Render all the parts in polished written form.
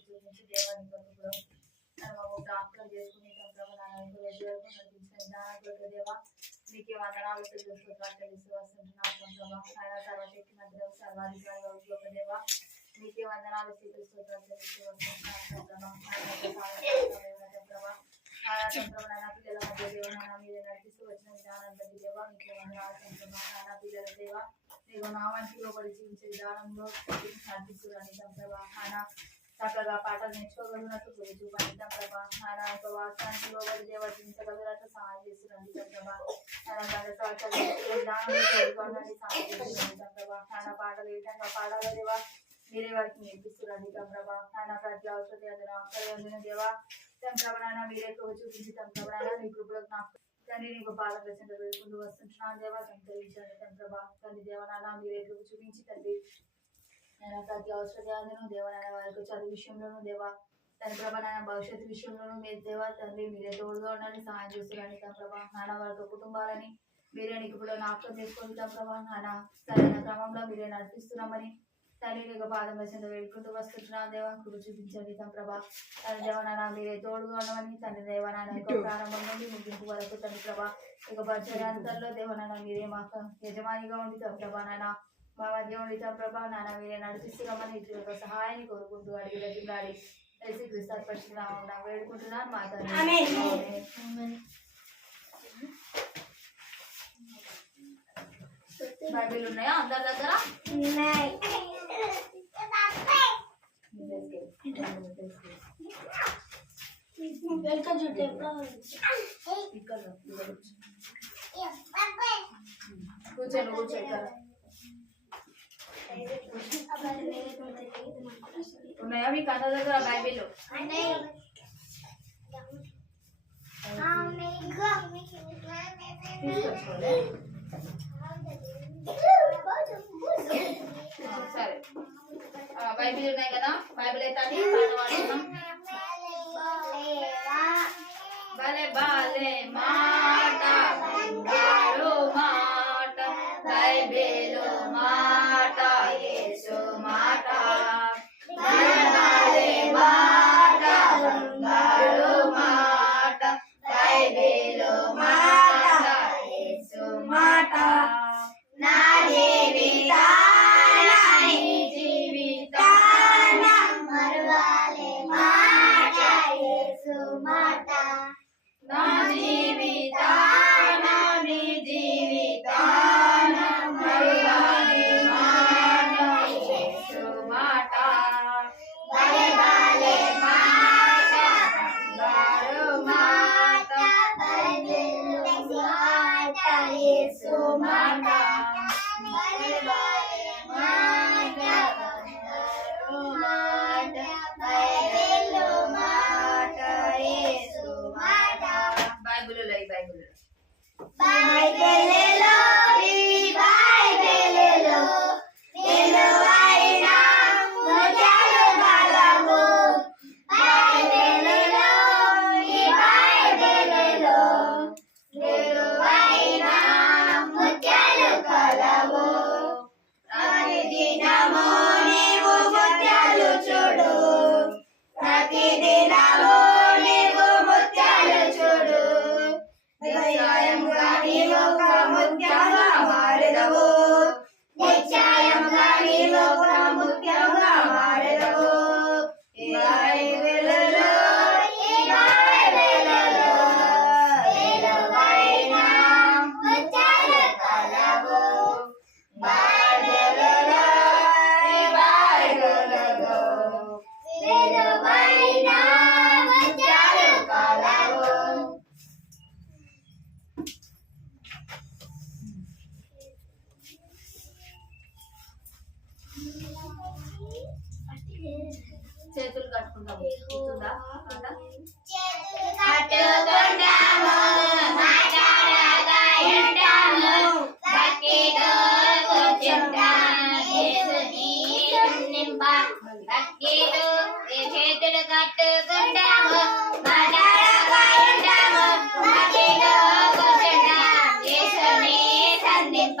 చూపించి దేవానికి కూడా ప్రార్థన చేసుకుని నడిపించిన విధానంలో దేవా మీకే వందనాలు తెలుసు వస్తుంటున్నాం ఆయన సర్వశక్తి మధ్య సర్వాధికారి గొప్ప దేవ మీకే వందనాలు తెలుసు వస్తుంటున్నాం పిల్లల మధ్య దేవనాన్న మీద నడిపిస్తూ వచ్చిన విధానం బట్టి దేవా మీకే వందనాలు నాన్న పిల్లల దేవ మీకు నామానికి లోబడి జీవించే విధానంలో నడిపిస్తున్నాను ప్రభా ఆయన చక్కగా పాటలు నేర్చుకోగలిగినట్టు చూపండి ప్రభా ఆయన యొక్క వాస్తవానికి లోబడి దేవ జీవించగలిగినట్టు సహాయం చేస్తున్నాను ప్రభా విధానంలో సహాయం చేస్తున్నాను ప్రభా ఆయన పాటలు ఏ విధంగా పాడాలో దేవా మీరే వారికి నేర్పిస్తున్నాను ప్రభా ఆయన ప్రతి అవసరం అందరూ ఆశ్చర్యం దేవా ప్రభాన మీరే చూపించి ప్రభాన మీ కృపలకు నాకు తండ్రి నీకు పాదం రచన వేడుకుంటూ వస్తుంటున్నాను దేవా సంతరించండి ప్రభా తండ్రి దేవనాన్న మీరే కృప చూపించి తండ్రి నేను ప్రతి అవసరం దేవనాన్న వారికి చదువు విషయంలోనూ దేవా తన ప్రభా నాన్న భవిష్యత్తు విషయంలోనూ మీరు దేవా తండ్రి మీరే తోడుగా ఉండాలని సహాయం చేస్తున్నాను తన ప్రభా నాన్న వారి కుటుంబాలని మీరే నీకు కూడా జ్ఞాపకం చేసుకొని తన ప్రభా నాన్న సరైన క్రమంలో మీరే నడిపిస్తున్నామని తండ్రి నీకు పాదం రచన వేడుకుంటూ వస్తుంటున్నాను దేవా కృప చూపించండి తన ప్రభా తండ్రి దేవనాన్న మీరే తోడుగా ఉండమని తండ్రి దేవనాన్న యొక్క ప్రారంభం నుండి ముగింపు వరకు తండ్రి ప్రభా ఇక పరిచయాంతల్లో దేవనాన్న మీరే మాకు యజమానిగా ఉండి తన ప్రభా నాన్న మా మధ్య ఉండి తన ప్రభా నాన్న మీరే నడిపిస్తున్నామని ఇటు యొక్క సహాయాన్ని కోరుకుంటూ అడిగి దగ్గర తెలిసి క్రిస్తాపరిచిన వేడుకుంటున్నాను మా తండ్రి బైబిల్ ఉన్నాయా అందరి దగ్గర కూర్చోండి కూర్చోండి ఉన్నాయా మీకు అందరి దగ్గర బైబిల్ తీసుకొచ్చుకోలే సరే బైబిల్ ఉన్నాయి కదా బైబిల్ అయితే భలే బాలే మాట బంగారు మాట బైబిల్ మాట యేసు మాట భలే మాట బంగారు మాట బైబిల్ మాట యేసు మాట నా జీవితాన మరువాలే మాట యేసు మాట నా జీవితాన నీ జీవితాన మరువాలే మాట యేసు మాట భలే భలే మాట బంగారు మాట బైబిల్ మాట యేసు మాట భలే భలే మాట బంగారు మాట బైబిల్ మాట యేసు మాట బైబిల్లో ఈ బైబిల్లో ఈ బైబిల్లో విలువైన ముత్యాలు కలవు బైబిల్లో ఈ బైబిల్లో విలువైన ముత్యాలు కలవు ప్రతిదినము నీవు ముత్యాలు చూడు ప్రతిదినము నీవు ముత్యాలు చూడు నిశ్చయముగా నీవు ఒక ముత్యంగా మారెదవు నిశ్చయముగా నీవు ఒక ముత్యంగా మారెదవు ఈ బైబిల్లో విలువైన ముత్యాలు కలవు బైబిల్లో విలువైన ముత్యాలు కలవు చేతులు కట్టుకుంటాము కట్టుకుంటాము మాట్లాడగా ఉంటాము భక్తితో కూర్చుంటాం యేసుని నింప భక్తితో చేతులు కట్టుకుంటాము మాట్లాడగా ఉంటాము భక్తితో కూర్చుంటాం యేసుని సంధింప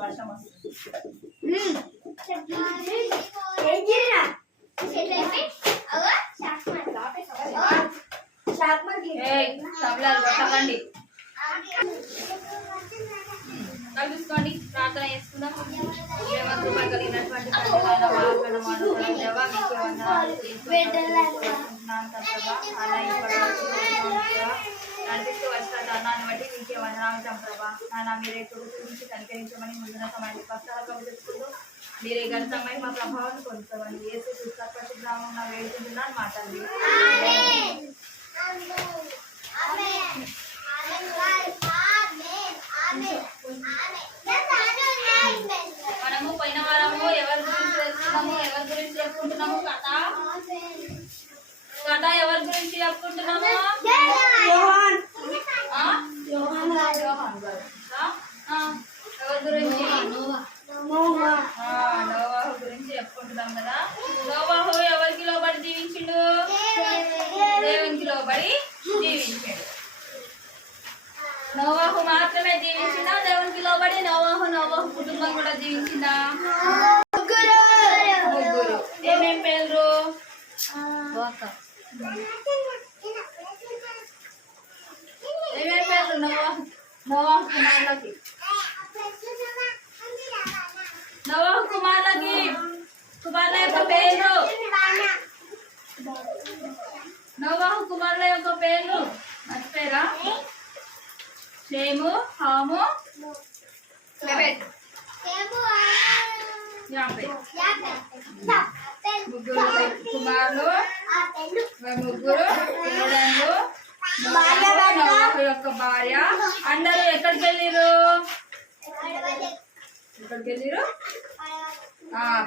వర్షం వస్తుంది. చూసుకోండి, ప్రార్థన చేసుకుందాం. కృప కలిగినటువంటి నడిపిస్తూ వచ్చిన దాన్ని బట్టి మీకే వందనాలు ప్రభా. నాన్న మీరే గురించి కనికరించమని ముందున్న సమయాన్ని కష్టాలకు తెచ్చుకుంటూ మీరే గణితమై మా ప్రభావాన్ని పొందుతామని ఏసు పరిశుద్ధనామమున వేడుకుంటున్నాను మాట్లాడి. మనము పోయిన వారము ఎవరి గురించి తెలుసుకున్నాము, ఎవరి గురించి చెప్పుకుంటున్నాము? కథ ఎవరి గురించి చెప్పుకుంటున్నాము? ఎవరి గురించి? నోవాహు గురించి చెప్పుకుంటున్నాం కదా. నోవాహు ఎవరికి లోబడి జీవించిండు? దేవునికి లోబడి జీవించాడు. నోవాహు మాత్రమే జీవించిందా? దేవునికి లోబడి నోవాహు కుటుంబం కూడా జీవించిందా? ముగ్గురు. ఏమేం పేరు? ఏమేం పేరు నోవాహు కుమారులకి? నోవాహు కుమారుల యొక్క పేరు. నోవాహు కుమారుల యొక్క పేరు మర్చిపోయారా? షేము, హాము, ముగ్గురు కుమారులు, ముగ్గురు పిల్లలు, నోవాహు యొక్క భార్య. అందరూ ఎక్కడికి వెళ్ళిరు?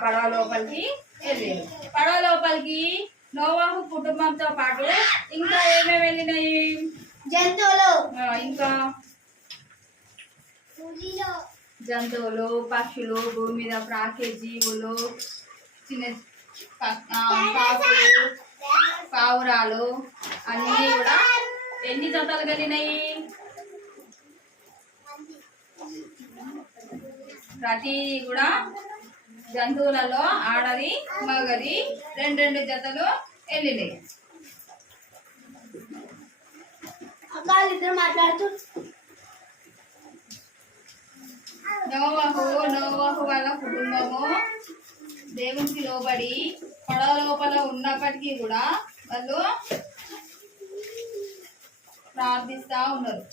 పడవ లోపలికి వెళ్ళిరు. పడవ లోపలికి నోవాహు కుటుంబంతో పాటు ఇంకా ఏమేమి వెళ్ళినాయి? జంతువులు, ఇంకా జంతువులు, పక్షులు, భూమి మీద ప్రాకే జీవులు, చిన్న పావురాలు అన్నీ కూడా ఎన్ని జతలు కలిగినాయి? ప్రతి కూడా జంతువులలో ఆడది మగది రెండు జతలు వెళ్ళినాయి. ఇద్దరు మాట్లాడుతూ నోవహు వాళ్ళ కుటుంబము దేవునికి లోబడి పడవ లోపల ఉన్నప్పటికీ కూడా వాళ్ళు ప్రార్థిస్తా ఉన్నారు.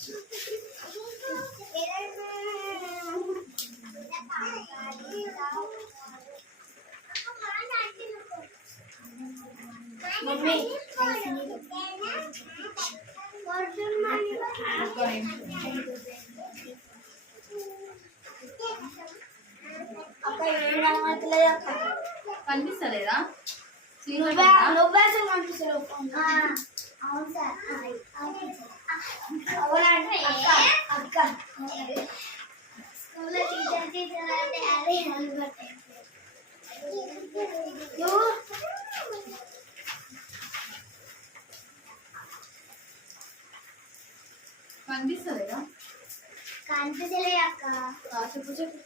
కనిపిస్తలేదా? కనిపిస్తలేదా? కనిపిస్తలే అక్క. చెప్పు చెప్పు.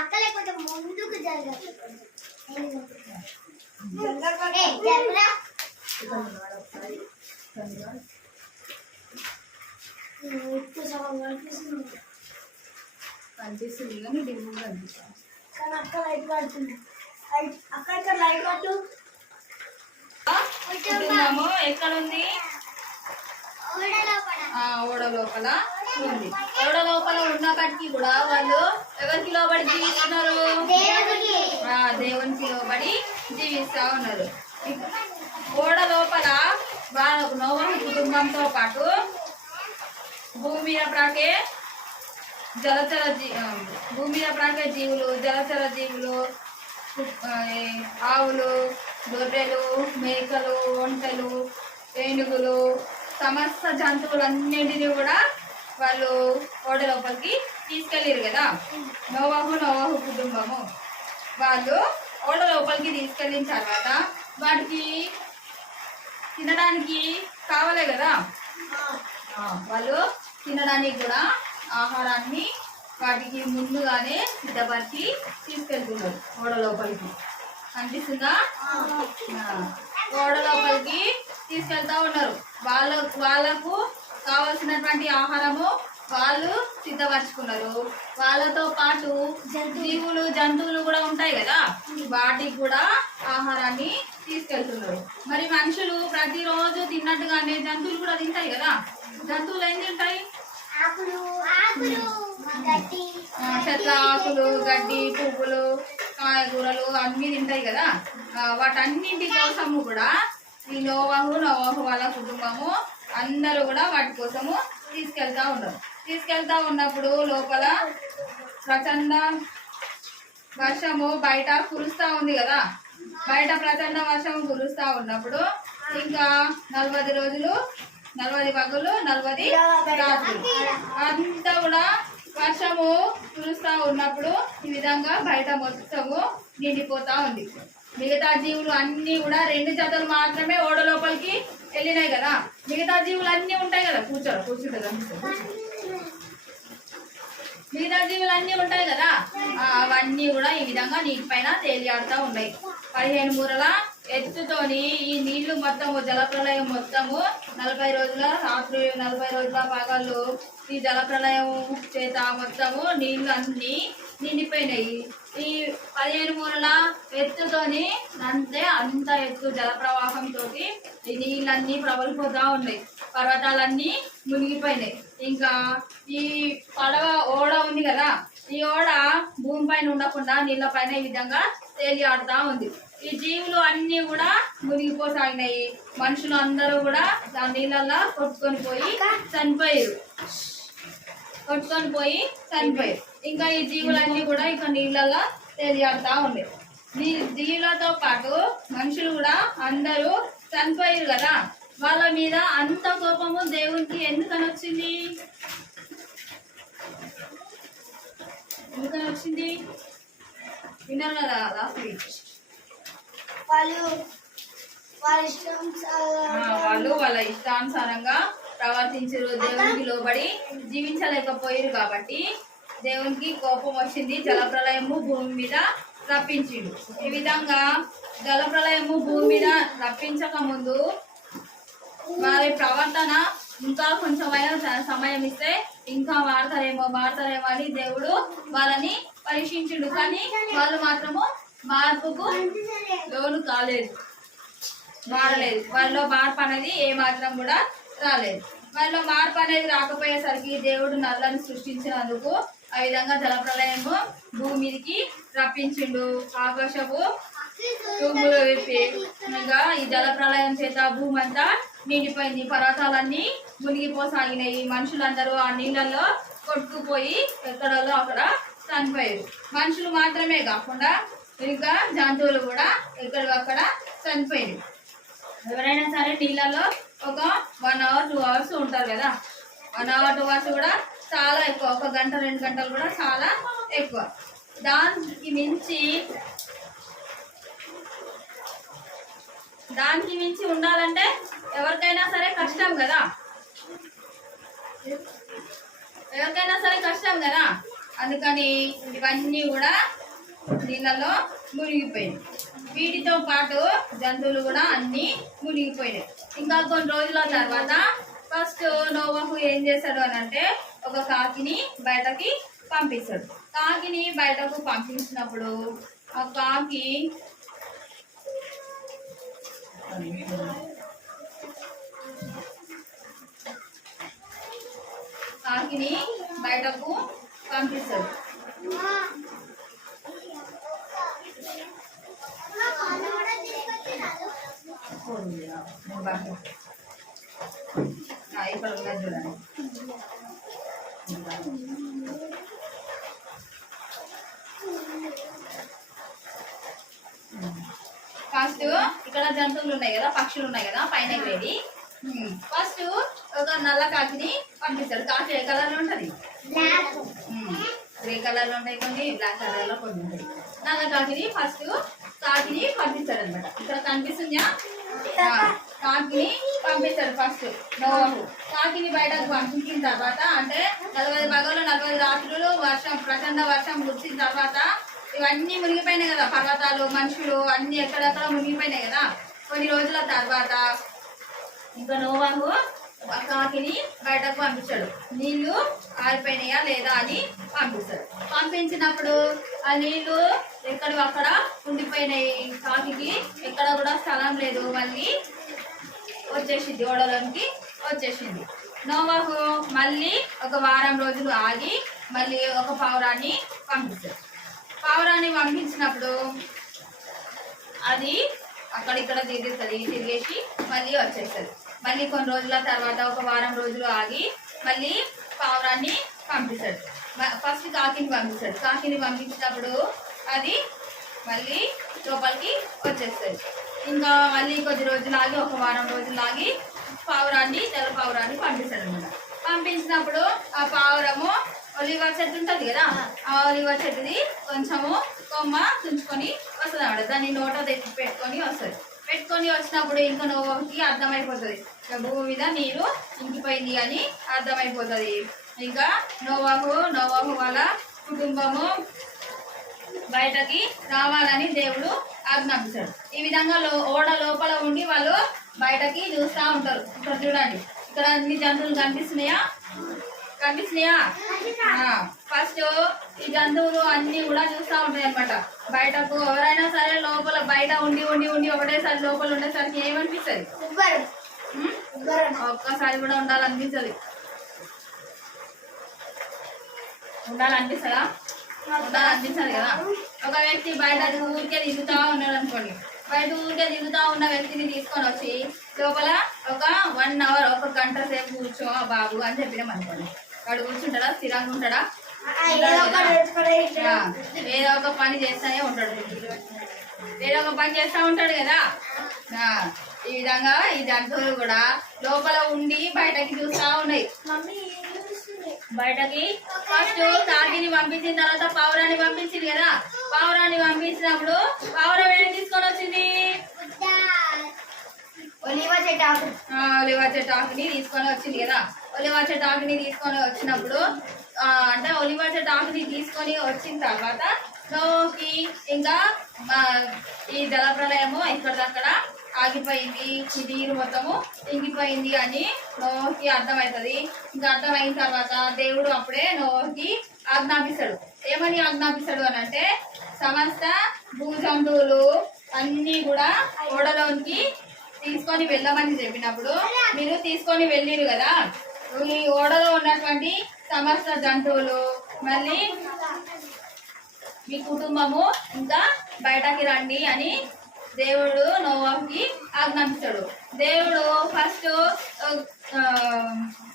అక్క లేకపోతే ముందుకు జరగాలి. కనిపిస్తుంది కానీ డిమ్ కనిపిస్తుంది. కానీ అక్క లైట్ పడుతుంది. అక్క ఇక్కడ లైట్ పట్టు. కుటుంబము ఎక్కడుంది? ఓడ లోపల ఉంది. ఓడ లోపల ఉన్నప్పటికీ కూడా వాళ్ళు ఎవరికి లోబడి జీవిస్తున్నారు? దేవునికి లోబడి జీవిస్తా ఉన్నారు. ఓడ లోపల వాళ్ళకు నోవహు కుటుంబంతో పాటు భూమి మీద ప్రాకే జీవులు, జలచర జీవులు, ఆవులు, గొర్రెలు, మేకలు, ఒంటెలు, ఏనుగులు, సమస్త జంతువులన్నింటినీ కూడా వాళ్ళు ఓడ లోపలికి తీసుకెళ్ళారు కదా. నోవహు కుటుంబము వాళ్ళు ఓడ లోపలికి తీసుకెళ్ళిన తర్వాత వాటికి తినడానికి కావాలి కదా. వాళ్ళు తినడానికి కూడా ఆహారాన్ని వాటికి ముందుగానే సిద్ధపరిచి తీసుకెళ్తున్నారు ఓడ లోపలికి. కనిపిస్తుందా? ఓడ లోపలికి తీసుకెళ్తా ఉన్నారు. వాళ్ళకు కావాల్సినటువంటి ఆహారము వాళ్ళు సిద్ధపరచుకున్నారు. వాళ్ళతో పాటు జంతువులు కూడా ఉంటాయి కదా, వాటికి కూడా ఆహారాన్ని తీసుకెళ్తున్నారు. మరి మనుషులు ప్రతిరోజు తిన్నట్టుగానే జంతువులు కూడా తింటాయి కదా. జంతువులు ఏం తింటాయి? చెట్ల ఆకులు, గడ్డి, పువ్వులు, కాయగూరలు అన్నీ తింటాయి కదా. వాటన్నింటి కోసము కూడా ఈ నోవహు వాళ్ళ కుటుంబము అందరూ కూడా వాటి కోసము తీసుకెళ్తా ఉన్నప్పుడు లోపల ప్రచండ వర్షము బయట కురుస్తా ఉంది కదా. బయట ప్రచండ వర్షము కురుస్తా ఉన్నప్పుడు ఇంకా 40 రోజులు 40 పగలు 40 రాత్రులు అంతా కూడా వర్షము కురుస్తా ఉన్నప్పుడు ఈ విధంగా బయట మొత్తము నిండిపోతా ఉంది. మిగతా జీవులు అన్ని కూడా 2 జతలు మాత్రమే ఓడ లోపలికి వెళ్ళినాయి కదా. మిగతా జీవులు అన్నీ ఉంటాయి కదా. కూర్చుంటుంది. మిగతా జీవులు అన్నీ ఉంటాయి కదా. అవన్నీ కూడా ఈ విధంగా నీటి పైన తేలియాడుతూ ఉన్నాయి. 15 మూరల ఎత్తుతోని ఈ నీళ్లు మొత్తము జలప్రలయం మొత్తము 40 రోజుల రాత్రి 40 రోజుల పగళ్ళు ఈ జలప్రలయం చేత మొత్తము నీళ్లు అన్నీ నిండిపోయినాయి. ఈ 15 మూరల ఎత్తుతోని అంత ఎత్తు జలప్రవాహంతో ఈ నీళ్ళన్నీ ప్రబలిపోతా ఉన్నాయి. పర్వతాలన్నీ మునిగిపోయినాయి. ఇంకా ఈ పడవ ఓడ ఉంది కదా, ఈ ఓడ భూమి పైన ఉండకుండా నీళ్ళ పైన ఈ విధంగా తేలియాడుతా ఉంది. ఈ జీవులు అన్నీ కూడా మునిగిపోసాగినాయి. మనుషులు అందరూ కూడా ఆ నీళ్ళల్లో కొట్టుకొని పోయి చనిపోయారు. ఇంకా ఈ జీవులన్నీ కూడా ఇంకా నీళ్ళల్లో తేలియాడుతా ఉన్నాయి. జీవులతో పాటు మనుషులు కూడా అందరూ చనిపోయారు కదా. వాళ్ళ మీద అంత కోపము దేవునికి ఎందుకని వచ్చింది? విన్నారు కదా లాస్ట్ వీక్. వాళ్ళు వాళ్ళ ఇష్టానుసారంగా ప్రవర్తించారు. దేవునికి లోబడి జీవించలేకపోయారు కాబట్టి దేవునికి కోపం వచ్చింది, జలప్రలయము భూమి మీద రప్పించిండు. ఈ విధంగా జలప్రలయము భూమి మీద రప్పించక ముందు వారి ప్రవర్తన ఇంకా కొంచెమైనా సమయం ఇస్తే ఇంకా మారతారేమో అని దేవుడు వాళ్ళని పరీక్షించిండు. కానీ వాళ్ళు మాత్రము మార్పుకు లోను కాలేదు, మారలేదు. వాళ్ళలో మార్పు అనేది ఏ మాత్రం కూడా రాలేదు. వాళ్ళలో మార్పు అనేది రాకపోయేసరికి దేవుడు నల్లని సృష్టించినందుకు ఆ విధంగా జలప్రలయము భూమి మీదకి రప్పించిండు. ఆకాశపు తూములు విప్పి ఇంకా ఈ జలప్రలయం చేత భూమి అంతా నిండిపోయింది. పర్వతాలన్నీ మునిగిపోసాగినాయి. మనుషులందరూ ఆ నీళ్ళల్లో కొట్టుకుపోయి ఎక్కడో అక్కడ చనిపోయారు. మనుషులు మాత్రమే కాకుండా ఇంకా జంతువులు కూడా ఎక్కడక్కడ చనిపోయారు. ఎవరైనా సరే నీళ్ళలో ఒక 1 hour 2 hours ఉంటారు కదా. 1 hour 2 hours కూడా చాలా ఎక్కువ. 1 గంట 2 గంటలు కూడా చాలా ఎక్కువ. దానికి మించి ఉండాలంటే ఎవరికైనా సరే కష్టం కదా, అందుకని ఇవన్నీ కూడా నీళ్ళలో మునిగిపోయినాయి. వీటితో పాటు జంతువులు కూడా అన్నీ మునిగిపోయినాయి. ఇంకా కొన్ని రోజుల తర్వాత ఫస్ట్ నోవహు ఏం చేశాడు అని అంటే ఒక కాకిని బయటకి పంపిస్తాడు. కాకిని బయటకు పంపించినప్పుడు ఆ కాకిని బయటకు పంపిస్తాడు. ఇక్కడ ఉన్నది చూడండి. ఫస్ట్ ఇక్కడ జంతువులు ఉన్నాయి కదా, పక్షులు ఉన్నాయి కదా పైన ఎగిరేది. ఫస్ట్ ఒక నల్ల కాకిని పంపిస్తాడు. కాకి ఏ కలర్ లో ఉంటది? గ్రే కలర్ లో ఉంటాయి కొన్ని, బ్లాక్ కలర్ లో కొన్ని ఉంటాయి. నల్ల కాకిని పంపిస్తాడు అనమాట. ఇక్కడ కనిపిస్తుందా? కాకిని పంపిస్తాడు ఫస్ట్ నోవహు. కాకిని బయటకు పంపించిన తర్వాత అంటే 40 పగలు 40 రాత్రులు ప్రచండ వర్షం కురిసిన తర్వాత ఇవన్నీ మునిగిపోయినాయి కదా. పర్వతాలు, మనుషులు అన్ని ఎక్కడెక్కడ మునిగిపోయినాయి కదా. కొన్ని రోజుల తర్వాత ఇంకా నోవహు కాకిని బయటకు పంపించాడు. నీళ్లు ఆరిపోయినాయా లేదా అని పంపిస్తాడు. పంపించినప్పుడు ఆ నీళ్లు ఎక్కడ అక్కడ ఉండిపోయినాయి. కాకికి ఎక్కడ కూడా స్థలం లేదు, మళ్ళీ వచ్చేసింది, ఓడలోనికి వచ్చేసింది. నోవహు మళ్ళీ ఒక వారం రోజులు ఆగి మళ్ళీ ఒక పావురాన్ని పంపిస్తాడు. పావురాన్ని పంపించినప్పుడు అది అక్కడిక్కడ తిరిగేసి మళ్ళీ వచ్చేస్తుంది. మళ్ళీ కొన్ని రోజుల తర్వాత ఒక వారం రోజులు ఆగి మళ్ళీ పావురాన్ని పంపిస్తాడు. ఫస్ట్ కాకిని పంపిస్తాడు. కాకిని పంపించినప్పుడు అది మళ్ళీ లోపలికి వచ్చేస్తుంది. ఇంకా మళ్ళీ కొద్ది రోజులు ఆగి ఒక వారం రోజులు ఆగి తెల్ల పావురాన్ని పంపిస్తాడు అనమాట. పంపించినప్పుడు ఆ పావురము ఒలివ చెట్టు ఉంటుంది కదా, ఆ ఒలివ చెట్టుది కొంచెము కొమ్మ తుంచుకొని వస్తుంది అన్నమాట. దాన్ని నోట తెచ్చి పెట్టుకొని వచ్చినప్పుడు ఇంకా నోవహుకి అర్థమైపోతుంది భూమి మీద నీరు ఇంకిపోయింది అని అర్థమైపోతుంది. ఇంకా నోవహు వాళ్ళ కుటుంబము బయటకి రావాలని దేవుడు ఆజ్ఞాపిస్తాడు. ఈ విధంగా ఓడ లోపల ఉండి వాళ్ళు బయటకి చూస్తూ ఉంటారు. ఇక్కడ చూడండి, ఇక్కడ అన్ని జంతువులు కనిపిస్తున్నాయా? ఫస్ట్ ఈ జంతువులు అన్ని కూడా చూస్తూ ఉంటాయి అనమాట. బయటకు ఎవరైనా సరే లోపల బయట ఉండి ఒకటేసారి లోపల ఉండేసరికి ఏమనిపిస్తుంది? ఒక్కసారి కూడా ఉండాలనిపిస్తుంది. ఉండాలనిపిస్తుంది కదా. ఒక వ్యక్తి బయట ఊరికే తిరుగుతూ ఉన్నాడు అనుకోండి. బయట ఊరికే తిరుగుతూ ఉన్న వ్యక్తిని తీసుకొని వచ్చి లోపల ఒక 1 hour 1 గంట సేపు కూర్చో బాబు అని చెప్పినాం అనుకోండి. వాడు కూర్చుంటాడా? స్థిరంగా ఉంటాడా? ఏదో ఒక పని చేస్తూనే ఉంటాడు. కదా. ఈ విధంగా ఈ జంతువులు కూడా లోపల ఉండి బయటకి చూస్తూ ఉన్నాయి. బయటకి ఫస్ట్ కాకిని పంపించిన తర్వాత పావురాన్ని పంపించింది కదా. పావురాన్ని పంపించినప్పుడు పావురం ఏం తీసుకొని వచ్చింది? ఒలివ చెట్టు ఆకుని తీసుకొని వచ్చింది కదా. ఒలివ చెట్టు ఆకుని తీసుకొని వచ్చినప్పుడు అంటే ఒలివ చెట్టు ఆకుని తీసుకొని వచ్చిన తర్వాత నోకి ఇంకా ఈ జలప్రలయము ఎక్కడిదక్కడ ఆగిపోయింది, ఈ నీరు మొత్తము ఇంకిపోయింది అని నోకి అర్థమవుతుంది. ఇంకా అర్థమైన తర్వాత దేవుడు అప్పుడే నోకి ఆజ్ఞాపిస్తాడు. ఏమని ఆజ్ఞాపిస్తాడు అని అంటే సమస్త భూజంతువులు అన్నీ కూడా ఓడలోనికి తీసుకొని వెళ్ళమని చెప్పినప్పుడు మీరు తీసుకొని వెళ్ళిరు కదా, ఈ ఓడలో ఉన్నటువంటి సమస్త జంతువులు మళ్ళీ మీ కుటుంబము ఇంకా బయటకి రండి అని దేవుడు నోవాహుకి ఆజ్ఞాపిస్తాడు. దేవుడు ఫస్ట్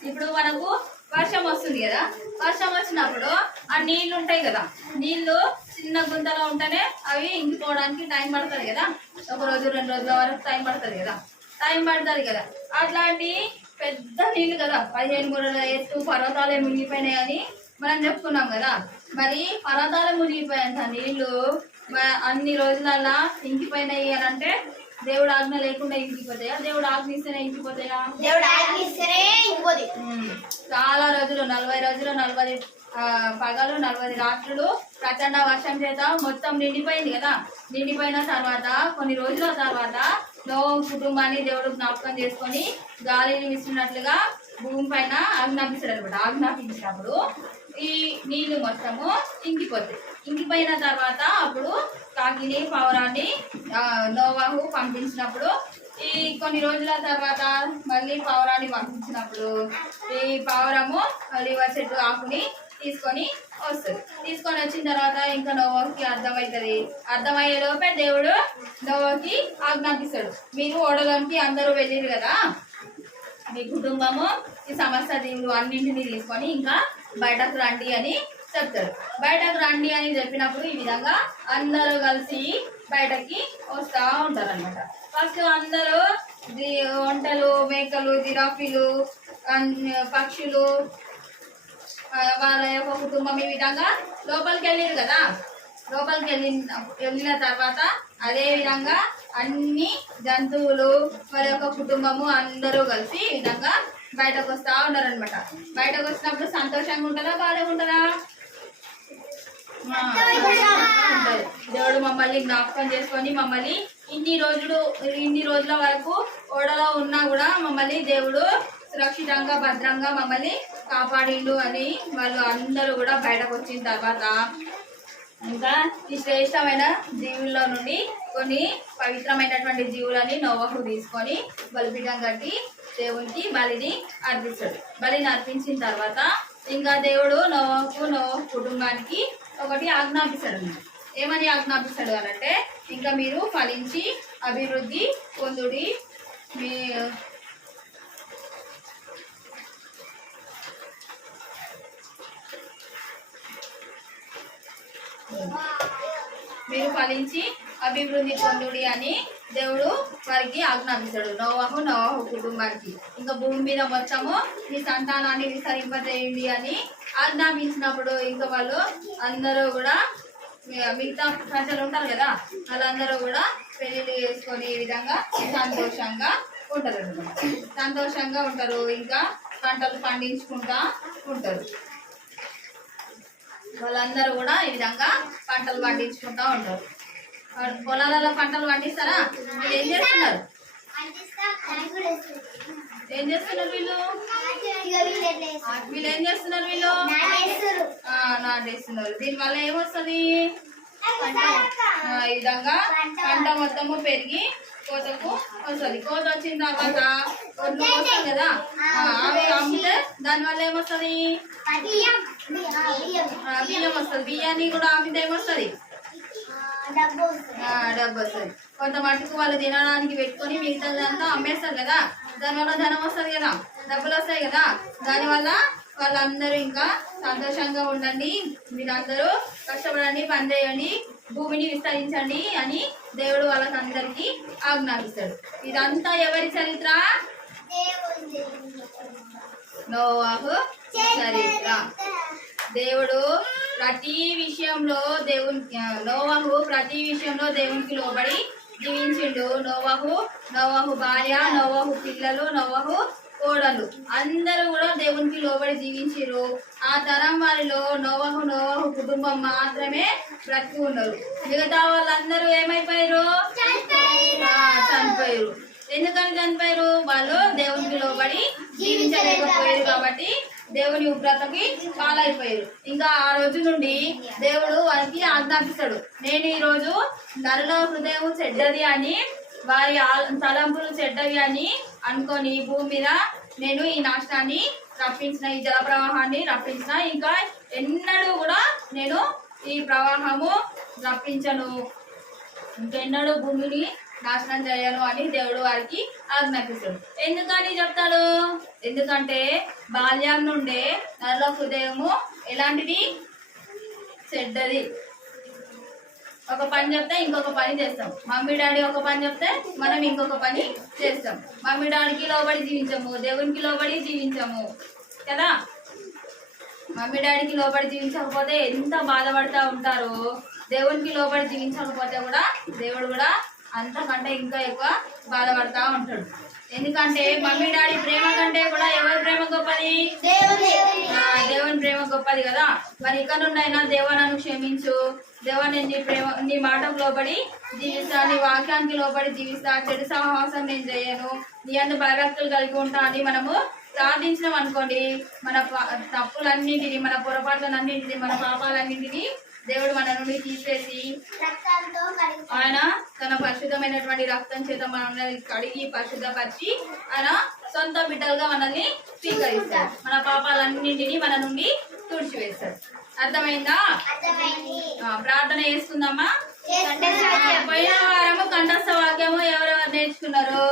ఇప్పుడు మనకు వర్షం వస్తుంది కదా, వర్షం వచ్చినప్పుడు ఆ నీళ్లు ఉంటాయి కదా, నీళ్లు చిన్న గుంతలో ఉంటేనే అవి ఇంకిపోవడానికి టైం పడుతుంది కదా, ఒక రోజు 2 రోజుల వరకు టైం పడుతుంది కదా. అట్లాంటి పెద్ద నీళ్లు కదా, 15 మూరల ఎత్తు పర్వతాలే మునిగిపోయినాయి అని మనం చెప్పుకున్నాం కదా. మరి పర్వతాలు మునిగిపోయేంత నీళ్లు అన్ని రోజులల్లా ఇంకిపోయినాయి అని అంటే దేవుడు ఆజ్ఞ లేకుండా ఇంకిపోతాయా? దేవుడు ఆజ్ఞ ఇస్తేనే ఇంకిపోతాయా? దేవుడు ఆజ్ఞ ఇస్తేనే ఇంకిపోతాయి. చాలా రోజులు 40 రోజులు 40 పగలు 40 రాత్రులు ప్రచండ వర్షం చేత మొత్తం నిండిపోయింది కదా. నిండిపోయిన తర్వాత కొన్ని రోజుల తర్వాత నోవహు కుటుంబాన్ని దేవుడు జ్ఞాపకం చేసుకొని గాలిని విసిరినట్లుగా భూమి పైన ఆజ్ఞాపిస్తాడు అనమాట. ఆజ్ఞాపించినప్పుడు ఈ నీళ్లు మొత్తము ఇంకిపోతాయి. ఇంకిపోయిన తర్వాత అప్పుడు కాకిని పావురాన్ని నోవహు పంపించినప్పుడు ఈ కొన్ని రోజుల తర్వాత మళ్ళీ పావురాన్ని పంపించినప్పుడు ఈ పావురము ఒలీవ చెట్టు ఆకుని తీసుకొని వస్తుంది. తీసుకొని వచ్చిన తర్వాత ఇంకా నోవహుకి అర్థమవుతుంది. అర్థమయ్యే లోపే దేవుడు నోవహుకి ఆజ్ఞాపిస్తాడు. మీరు ఓడలోనికి అందరూ వెళ్ళిరు కదా, మీ కుటుంబము ఈ సమస్త దేవుడు అన్నింటినీ తీసుకొని ఇంకా బయటకు రండి అని చెప్తాడు. బయటకు రండి అని చెప్పినప్పుడు ఈ విధంగా అందరూ కలిసి బయటకి వస్తూ ఉంటారు అనమాట. ఫస్ట్ అందరూ ఒంటలు, మేకలు, జిరాఫీలు, పక్షులు, వాళ్ళ యొక్క కుటుంబం ఈ విధంగా లోపలికి వెళ్ళారు కదా. లోపలికి వెళ్ళిన తర్వాత అదే విధంగా అన్ని జంతువులు వాళ్ళ యొక్క కుటుంబము అందరూ కలిసి ఈ విధంగా బయటకు వస్తూ ఉన్నారు అనమాట. బయటకు వచ్చినప్పుడు సంతోషంగా ఉంటుందా, బాధగా ఉంటుందా? దేవుడు మమ్మల్ని జ్ఞాపకం చేసుకొని మమ్మల్ని ఇన్ని రోజుల వరకు ఓడలో ఉన్నా కూడా మమ్మల్ని దేవుడు సురక్షితంగా భద్రంగా మమ్మల్ని కాపాడిండు అని వాళ్ళు అందరూ కూడా బయటకు వచ్చిన తర్వాత ఇంకా ఈ శ్రేష్టమైన జీవుల్లో నుండి కొన్ని పవిత్రమైనటువంటి జీవులని నోవహు తీసుకొని బలిపీఠం కట్టి దేవునికి బలిని అర్పిస్తాడు. బలిని అర్పించిన తర్వాత ఇంకా దేవుడు నోవహు కుటుంబానికి ఒకటి ఆజ్ఞాపిస్తాడు. ఏమని ఆజ్ఞాపిస్తాడు అనంటే ఇంకా మీరు ఫలించి అభివృద్ధి పొందుడి, మీరు ఫలించి అభివృద్ధి పొందుడి అని దేవుడు వారికి ఆజ్ఞాపిస్తాడు. నోవహు కుటుంబానికి ఇంకా భూమి మీద మొత్తము ఈ సంతానాన్ని విస్తరింపజేయండి అని ఆజ్ఞాపించినప్పుడు ఇంకా వాళ్ళు అందరూ కూడా మిగతా ప్రజలు ఉంటారు కదా, వాళ్ళందరూ కూడా పెళ్లిళ్ళు చేసుకొని ఈ విధంగా సంతోషంగా ఉంటారు అనమాట. సంతోషంగా ఉంటారు, ఇంకా పంటలు పండించుకుంటా ఉంటారు. వాళ్ళందరూ కూడా ఈ విధంగా పంటలు పండించుకుంటా ఉంటారు. పొలాలలో పంటలు పండిస్తారా? మీరు ఏం చేస్తున్నారు? ఏం చేస్తున్నారు వీళ్ళు ఏం చేస్తున్నారు? వీళ్ళు నాటేస్తున్నారు. దీనివల్ల ఏమొస్తుంది? ఈ విధంగా పంట మొత్తము పెరిగి కోతకు వస్తుంది. కోత వచ్చిన తర్వాత ఒడ్లు వస్తాయి కదా, అవి అమ్మితే దానివల్ల ఏమొస్తుంది? బియ్యం వస్తుంది. బియ్యాన్ని కూడా అమ్మితే ఏమొస్తుంది? డబ్బు వస్తుంది. కొంత మట్టుకు వాళ్ళు తినడానికి పెట్టుకొని మిగతాదంతా అమ్మేస్తారు కదా, దానివల్ల ధనం వస్తుంది కదా, డబ్బులు వస్తాయి కదా. దానివల్ల వాళ్ళందరూ ఇంకా సంతోషంగా ఉండండి, మీరందరూ కష్టపడండి, పని చేయండి, భూమిని విస్తరించండి అని దేవుడు వాళ్ళకందరికీ ఆజ్ఞాపిస్తాడు. ఇదంతా ఎవరి చరిత్ర? నోవహు చరిత్ర. దేవుడు ప్రతి విషయంలో నోవహు ప్రతి విషయంలో దేవునికి లోబడి జీవించిండు. నోవహు భార్య, నోవహు పిల్లలు, నోవహు కోడలు అందరూ కూడా దేవునికి లోబడి జీవించారు. ఆ తరం వారిలో నోవహు కుటుంబం మాత్రమే బ్రతికి ఉన్నారు. మిగతా వాళ్ళందరూ ఏమైపోయారు? చనిపోయారు. ఎందుకని చనిపోయారు? వాళ్ళు దేవునికి లోబడి జీవించలేకపోయారు కాబట్టి దేవుని ఉగ్రతకి పాలైపోయారు. ఇంకా ఆ రోజు నుండి దేవుడు వారికి ఆజ్ఞాపిస్తాడు, నేను ఈ రోజు నరుల హృదయం చెడ్డది అని, వారి తలంపులు చెడ్డవి అని అనుకొని భూమి మీద నేను ఈ నాశనాన్ని రప్పించిన, ఈ జల ప్రవాహాన్ని రప్పించిన, ఇంకా ఎన్నడూ కూడా నేను ఈ ప్రవాహము రప్పించను, ఇంకెన్నడూ భూమిని నాశనం చేయను అని దేవుడు వారికి ఆజ్ఞాపిస్తాడు. ఎందుకని చెప్తాడు? ఎందుకంటే బాల్యం నుండే నరుల హృదయము ఎలాంటిది? చెడ్డది. ఒక పని చెప్తే ఇంకొక పని చేస్తాం. మమ్మీ డాడీ ఒక పని చెప్తే మనం ఇంకొక పని చేస్తాం. మమ్మీ డాడీకి లోబడి జీవించము, దేవునికి లోబడి జీవించము కదా. మమ్మీ డాడీకి లోబడి జీవించకపోతే ఎంత బాధపడతా ఉంటారో, దేవునికి లోబడి జీవించకపోతే కూడా దేవుడు కూడా అంతకంటే ఇంకా ఎక్కువ బాధపడతా ఉంటాడు. ఎందుకంటే మమ్మీ డాడీ ప్రేమ కంటే కూడా ఎవరి ప్రేమ గొప్పది? దేవుని ప్రేమ గొప్పది కదా. మరి ఇక నుండైనా దేవా నన్ను క్షమించు, దేవా నేను నీ మాటకు లోబడి జీవిస్తా, నీ వాక్యానికి లోబడి జీవిస్తా, చెడు సహవాసం నేను చేయను, నీ అందు భయభక్తులు కలిగి ఉంటా అని మనము ప్రార్థించినాం అనుకోండి, మన తప్పులన్నింటినీ, మన పొరపాట్లన్నింటినీ, మన పాపాలన్నింటినీ దేవుడు మన నుండి తీసేసి ఆయన తన పరిశుద్ధమైనటువంటి రక్తం చేత మనల్ని కడిగి పరిశుద్ధపరిచి ఆయన సొంత బిడ్డలుగా మనల్ని స్వీకరిస్తాడు. మన పాపాలన్నింటినీ మన నుండి తుడిచివేస్తాడు. అర్థమైందా? ప్రార్థన చేసుకుందామా? పోయిన వారము కంఠస్థ వాక్యము ఎవరెవరు నేర్చుకున్నారు?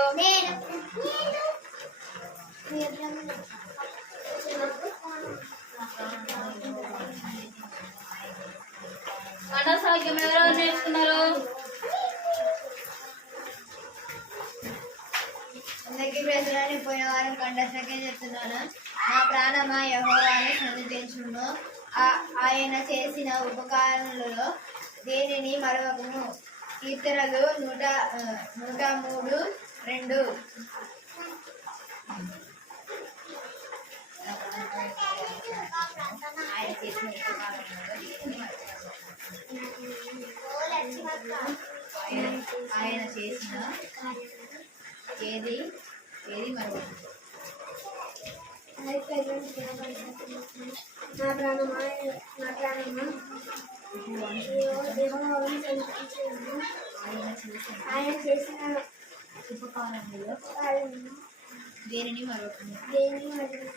కంఠస్థ వాక్యం ఎవరెవరు నేర్చుకున్నారు? అందరికీ ప్రజలని పోయిన వారం కంఠస్థకే చెప్తున్నాను. నా ప్రాణమా యెహోవాను స్తుతించుము, ఆయన చేసిన ఉపకారములలో దేనిని మరవకుము. కీర్తనలు 103:2. ఆయన చేసిన ఉపకారములలో దేనిని మరవకుము. ఆయన చేసిన ఏది మరవకుము. నా ప్రాణమా ఆయన చేసిన ఉపకారములలో దేనిని మరవకుము.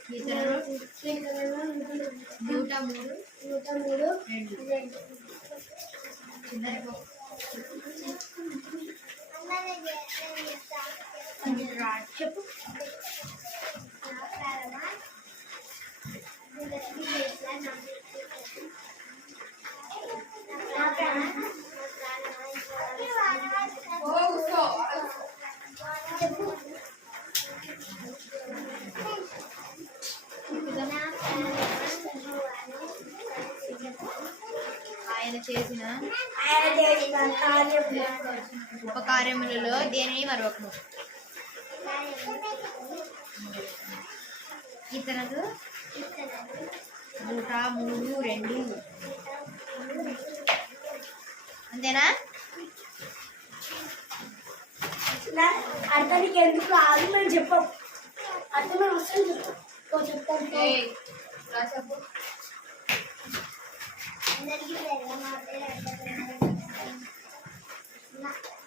కీర్తనలు 103:2. చెప్పు. ఆయన చేసిన కార్యములలో ఉపకార్యములలో దేనిని మరవకుము. కీర్తనలు 103:2. అంతేనా? అర్థానికి ఎందుకు రాదు మేము చెప్పాం. అర్థమే వస్తుంది చెప్తాం.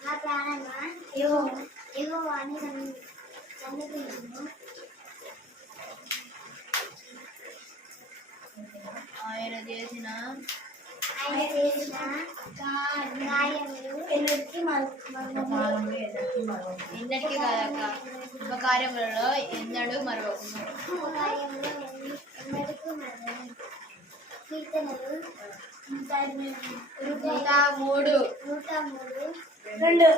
నా ప్రాణమా యెహోవాను సన్నిధించుము, ఆయన చేసిన కార్యములు ఎన్నటికీ కాదక్క, ఉపకార్యములలో ఎన్నడూ మరవకుము. కీర్తనలు 103:2.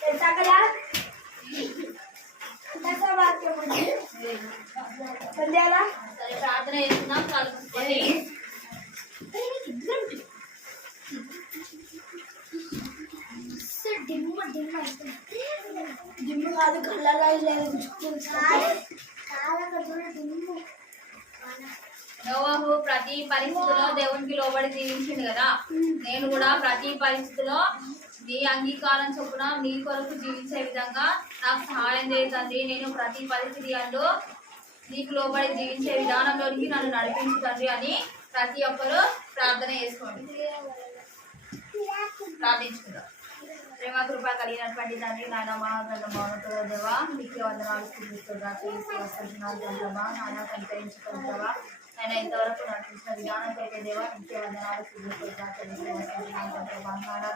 తెలుసా కదా? వాక్యం పొందాలా? సరే ప్రార్థన చేస్తున్నాం. కలుపుకొని దిమ్మ కాదు, కళ్ళ లేదు. ప్రతి పరిస్థితిలో దేవునికి లోబడి జీవించిండు కదా, నేను కూడా ప్రతి పరిస్థితిలో నీ అంగీకారం చొప్పున నీ కొరకు జీవించే విధంగా నాకు సహాయం చేయండి. నేను ప్రతి పరిస్థితి అందు నీకు లోబడి జీవించే విధానంలోనికి నన్ను నడిపించు తండ్రి అని ప్రతి ఒక్కరూ ప్రార్థన చేసుకోండి, ప్రార్థించుకుందాం. ప్రేమ కృప కలిగినటువంటి తండ్రి నాయన మహాగ్రంథ మౌనతుల దేవా నీకే వందనాలు స్థుతిస్తున్నా చేసి వస్తున్నాను తండ్రమా నాయన కనికరించుకుంటావా ఆయన ఇంతవరకు నడిపించిన విధానం అయితే దేవా నీకే వందనాలు స్థుతిస్తున్నా చేసి వస్తున్నాను తండ్రమా నాయన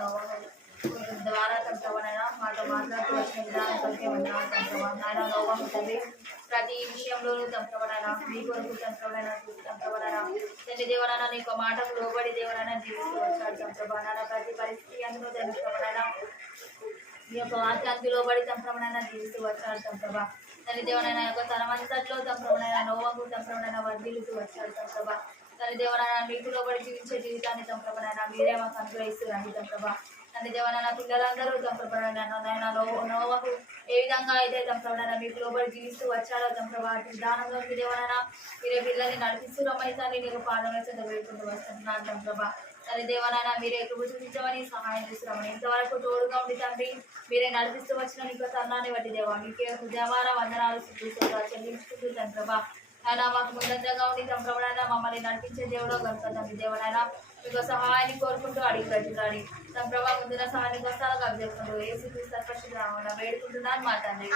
ద్వారా తండ్రవనైనా మాతో మాట్లాడుతూ వచ్చిన విధానం కలిగే వందనాలు తండ్రమా నాయన లోకం తండ్రి ప్రతి విషయంలోనూ తంత్రవనైనా మీ కొరకు తంత్రవనైనా తంత్రవనైనా తండ్రి దేవనైనా నీకు మాటకు లోబడి దేవనైనా జీవిస్తూ వచ్చాడు తంత్రవనైనా ప్రతి పరిస్థితి అందులో తంత్రవనైనా మీ యొక్క వాక్యానికి లోబడి తంత్రవనైనా జీవిస్తూ వచ్చాడు తంత్రభ తల్లి దేవనైనా యొక్క తనమంతట్లో తంత్రవనైనా నోవకు తంత్రవనైనా వర్ధిల్లుతూ వచ్చాడు తంత్రభ తల్లి దేవనైనా మీకు లోబడి జీవించే జీవితాన్ని తంత్రవనైనా మీరే మాకు అనుగ్రహిస్తూ రండి తంత్రభ తండ్రి దేవనైనా పిల్లలందరూ తంత్రపడైనా నోవకు ఏ విధంగా అయితే తంత్రపడైనా మీకు లోబడి జీవిస్తూ వచ్చాడో తంత్రభ విధానంలో మీ దేవనైనా మీరే పిల్లల్ని నడిపిస్తూ రమ్మైతాన్ని నీకు పాదమే చదవేసుకుంటూ వస్తున్నాను తంత్రభ తల్లి దేవనైనా మీరే కృప చూపించమని సహాయం చేస్తున్నామని ఇంతవరకు తోడుగా ఉండి తండ్రి మీరే నడిపిస్తూ వచ్చిన నీకు తరుణాన్ని బట్టి దేవా మీకే హృదయమాన వందనాలు చెల్లించుకుంటూ తంత్రభ ఆయన మాకు ముందంగా ఉండి తంత్రపడైనా మమ్మల్ని నడిపించే దేవుడో గనుక తండ్రి దేవనైనా మీకు సహాయాన్ని కోరుకుంటూ అడిగి రచించాలి తమ ప్రభావ ముందున సహాయానికి వస్తాను కబ్జేసుకుంటూ ఏసు క్రీస్తు వేడుకుంటున్నాను మా తండ్రి.